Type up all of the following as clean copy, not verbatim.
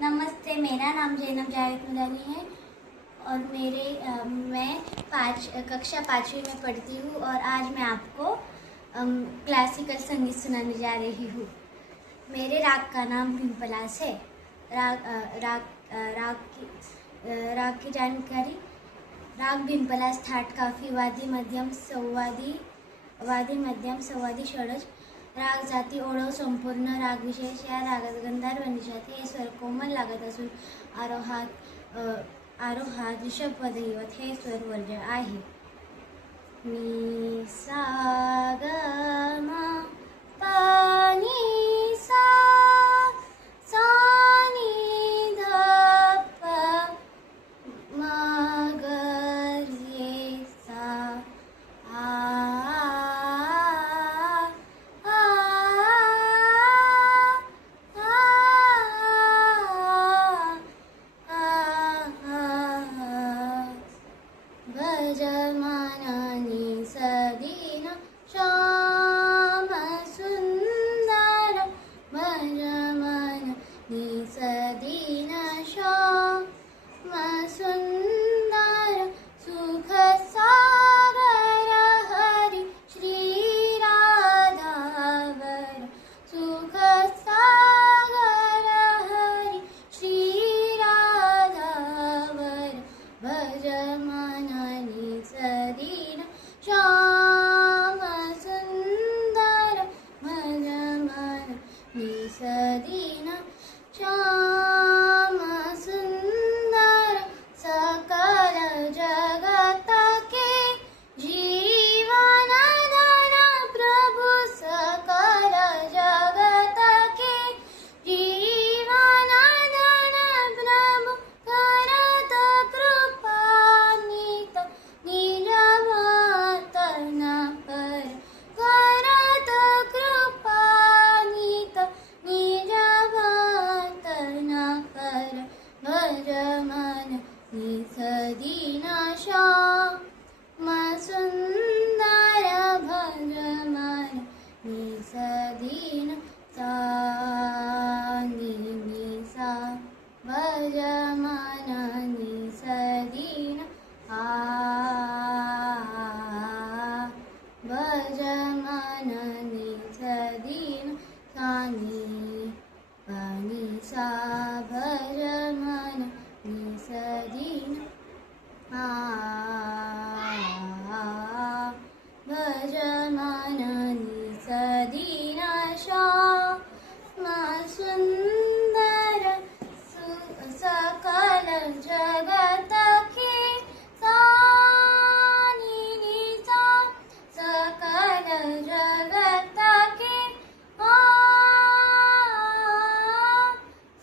नमस्ते, मेरा नाम जैनब जावेद मदानी है और मैं कक्षा 5वीं में पढ़ती हूँ और आज मैं आपको क्लासिकल संगीत सुनाने जा रही हूँ। मेरे राग का नाम भीमपलास है। राग की जानकारी। राग भीमपलास थाट काफी वादी मध्यम संवादी षडज। राग जाती ओढव संपूर्ण राग विशेष। या रागात गंधार व निषाद हे स्वर कोमल लागत असून आरोहात ऋषभ व दैवत हे स्वर वर्ज्य आहे. मी सा ग म पा नी सा सा नी ध प म ग रे सा भजमानानि सदीन श्याम सुंदर भजमानानि सदीन श्याम सुंदर सुख सागर हरि श्री राधावर सुख सागर हरि श्री राधावर भजमानानि सदीन श्याम सुंदर भजमानानि सदीन श्याम सुंदर सकल जगत के जीवन धन प्रभु सकल जगत के जीवन धन प्रभु करत कृपानित निज भक्तन पर करत कृपानित निज भक्तन पर भजमन निसदीन श्याम सुंदर भजमन निसदीन सा नी सा भजमन निसदीन भजमन निसदीन सा नी सा भजमन निसदीन भजमन निसदीन श्याम सुंदर सकल जगत के सकल जगत के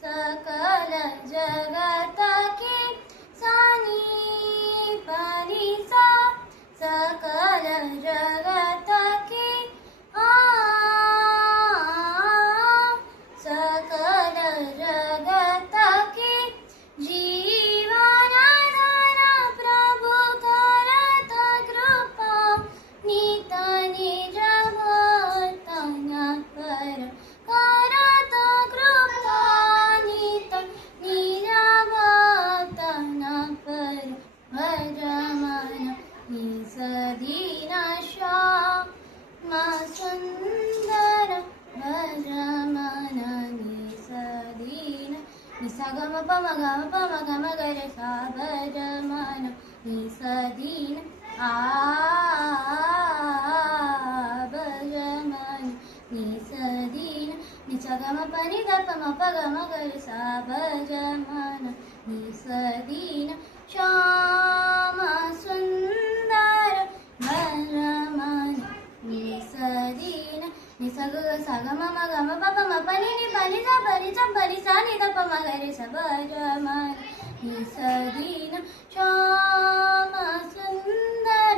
सकल जगत के सानी पानी सा सकल जगत के सकल जगत के जीवन धन प्रभु करत कृपा नित निज भक्तन पर करत कृपा नित निज भक्तन पर भजमन निसदीन श्याम सुंदर भजमन निसदीन निसा ग म प म ग रे सा भजमन निसदीन भजमन निसदीन निसा ग म प नि ध प म प ग म ग रे सा भजमन निसदीन श्याम सुंदर भजमन निसदीन निसा ग सा ग म ग म प प म प नि प नि ध प रि च प रि सा नि ध प म ग रे सा भजमन निसदीन श्याम सुंदर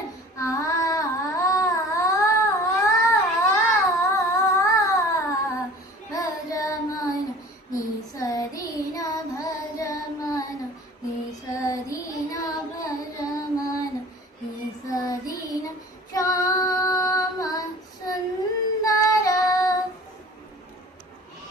भजमन निसदीन भज